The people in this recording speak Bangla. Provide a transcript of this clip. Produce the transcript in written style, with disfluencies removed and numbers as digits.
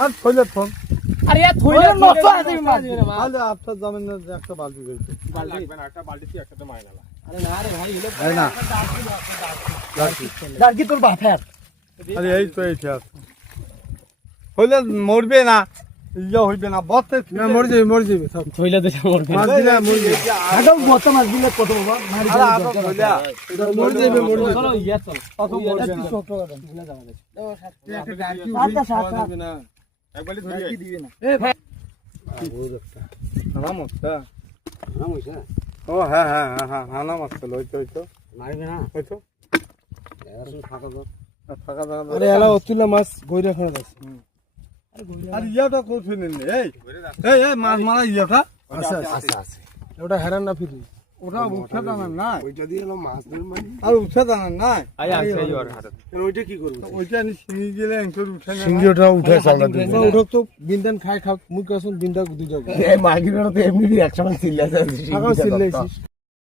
আর থইলে ফোন আরে यार থইলে নষ্ট আছে মাছ আলে আপনার জমিনে একটা বালতি গেছে বালতি লাগবে না একটা বালতি তুই একসাথে মাই নালা আরে না রে ভাই এলো এই না ডাকি তোর বাপের আরে এই তো এই আছে হইলে মরবে না ইয়া হইবে না বতে না মরে যাবে সব থইলে তো মরবে মাছ দিলে মরে যাবে আগে বত মাছ দিলে কত বাবা মারি আরে আগে থইলা মরে যাবে চলো ইয়া চল কত মরবে না ছোট করে ভুলে যাওয়া যাবে একটা ডাকি আচ্ছা সাথে না একবারই ধরি দিবে না এ ভাই নামস্তা নাম হইছে ও হ্যাঁ হ্যাঁ হ্যাঁ হ্যাঁ নামস্তা লইতো হইতো মারবে না হইতো আসলে ফাঁকা দাও ফাঁকা দাও আরে এলা অতুলা মাছ গইরা খাওয়া যাচ্ছে আর ইয়াটা কোথায় নেন এই এই মাছ মারা ইয়াটা আচ্ছা আচ্ছা ওটা হেরান না ফিরি ওটা উঠে দানার নাই ওইটা দিয়ে এলো মাছ ধরে মানে আর উঠে দানার নাই আই আছে ইওর হাতে ওইটা কি করব ওইটা আমি সিঙ্গি গেলে এঙ্কর উঠে না সিঙ্গিটা উঠে চালনা দিই উঠক তো বিন্দান খাই খাও মুখ আসুন বিন্দা দুই যাও এই মাগির তো এমনি রিঅ্যাকশন ছিল টাকাও চিল্লাইছিস